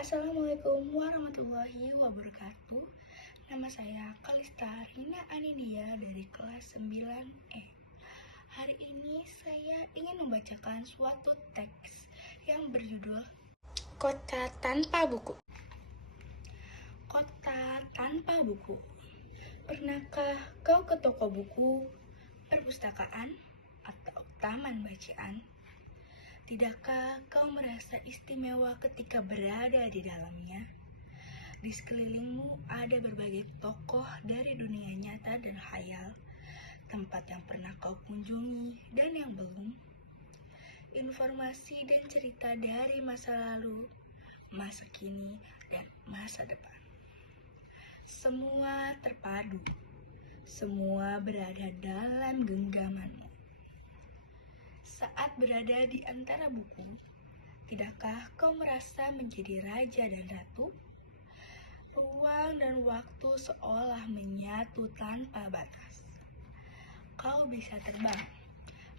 Assalamualaikum warahmatullahi wabarakatuh. Nama saya Kalista Rina Anidia dari kelas 9E. Hari ini saya ingin membacakan suatu teks yang berjudul Kota Tanpa Buku. Kota tanpa buku. Pernahkah kau ke toko buku, perpustakaan, atau taman bacaan? Tidakkah kau merasa istimewa ketika berada di dalamnya? Di sekelilingmu ada berbagai tokoh dari dunia nyata dan khayal, tempat yang pernah kau kunjungi dan yang belum. Informasi dan cerita dari masa lalu, masa kini, dan masa depan. Semua terpadu, semua berada dalam genggamanmu. Saat berada di antara buku, tidakkah kau merasa menjadi raja dan ratu? Ruang dan waktu seolah menyatu tanpa batas. Kau bisa terbang,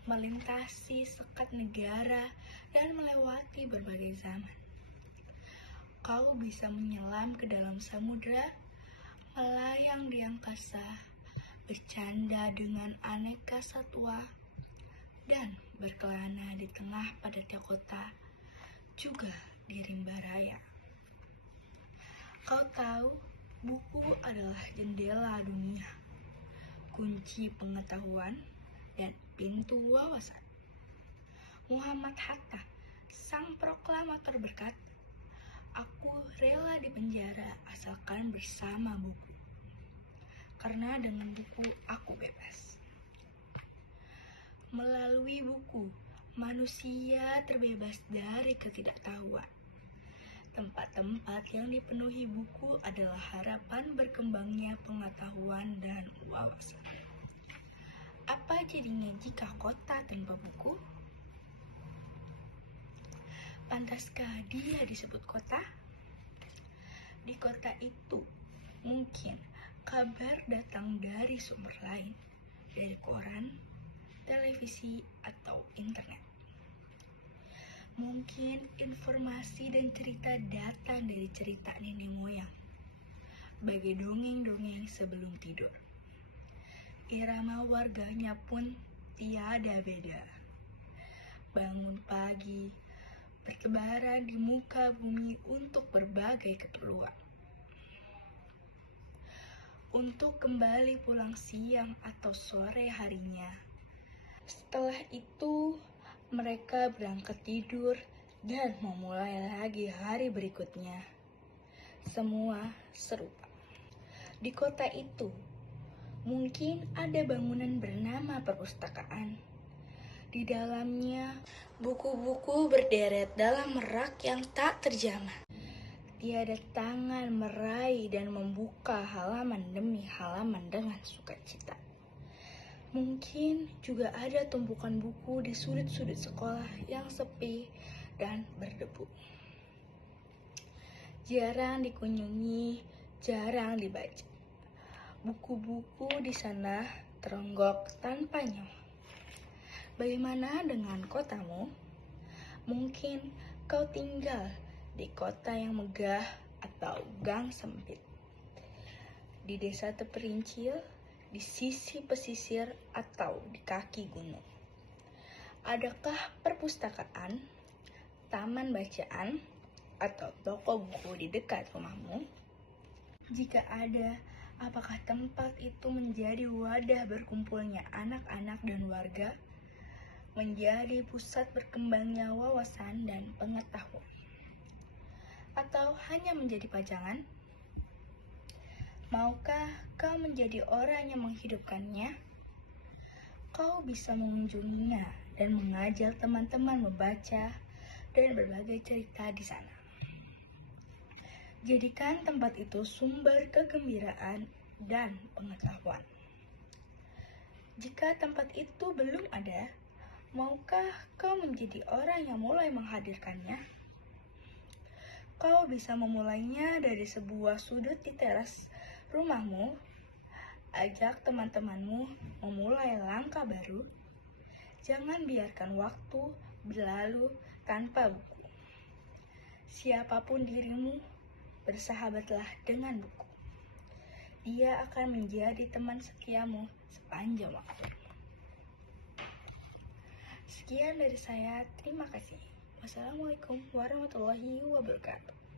melintasi sekat negara, dan melewati berbagai zaman. Kau bisa menyelam ke dalam samudera, melayang di angkasa, bercanda dengan aneka satwa, dan berkelana di tengah padatnya kota, juga di rimba raya. Kau tahu, buku adalah jendela dunia, kunci pengetahuan, dan pintu wawasan. Muhammad Hatta, sang proklamator berkata, "Aku rela dipenjara asalkan bersama buku, karena dengan buku aku bebas." Melalui buku, manusia terbebas dari ketidaktahuan. Tempat-tempat yang dipenuhi buku adalah harapan berkembangnya pengetahuan dan wawasan. Apa jadinya jika kota tanpa buku? Pantaskah dia disebut kota? Di kota itu, mungkin kabar datang dari sumber lain, dari koran, televisi, atau internet. Mungkin informasi dan cerita datang dari cerita nenek moyang, bagai dongeng-dongeng sebelum tidur. Irama warganya pun tiada beda. Bangun pagi, bertebaran di muka bumi untuk berbagai keperluan. Untuk kembali pulang siang atau sore harinya. Setelah itu, mereka berangkat tidur dan memulai lagi hari berikutnya. Semua serupa. Di kota itu, mungkin ada bangunan bernama perpustakaan. Di dalamnya, buku-buku berderet dalam rak yang tak terjamah. Tiada tangan meraih dan membuka halaman demi halaman dengan sukacita. Mungkin juga ada tumpukan buku di sudut-sudut sekolah yang sepi dan berdebu. Jarang dikunjungi, jarang dibaca. Buku-buku di sana teronggok tanpa nyawa. Bagaimana dengan kotamu? Mungkin kau tinggal di kota yang megah atau gang sempit. Di desa terperincil, di sisi pesisir, atau di kaki gunung. Adakah perpustakaan, taman bacaan, atau toko buku di dekat rumahmu? Jika ada, apakah tempat itu menjadi wadah berkumpulnya anak-anak dan warga? Menjadi pusat berkembangnya wawasan dan pengetahuan? Atau hanya menjadi pajangan? Maukah kau menjadi orang yang menghidupkannya? Kau bisa mengunjunginya dan mengajak teman-teman membaca dan berbagai cerita di sana. Jadikan tempat itu sumber kegembiraan dan pengetahuan. Jika tempat itu belum ada, maukah kau menjadi orang yang mulai menghadirkannya? Kau bisa memulainya dari sebuah sudut di teras rumahmu. Ajak teman-temanmu memulai langkah baru. Jangan biarkan waktu berlalu tanpa buku. Siapapun dirimu, bersahabatlah dengan buku. Ia akan menjadi teman setiamu sepanjang waktu. Sekian dari saya, terima kasih. Wassalamualaikum warahmatullahi wabarakatuh.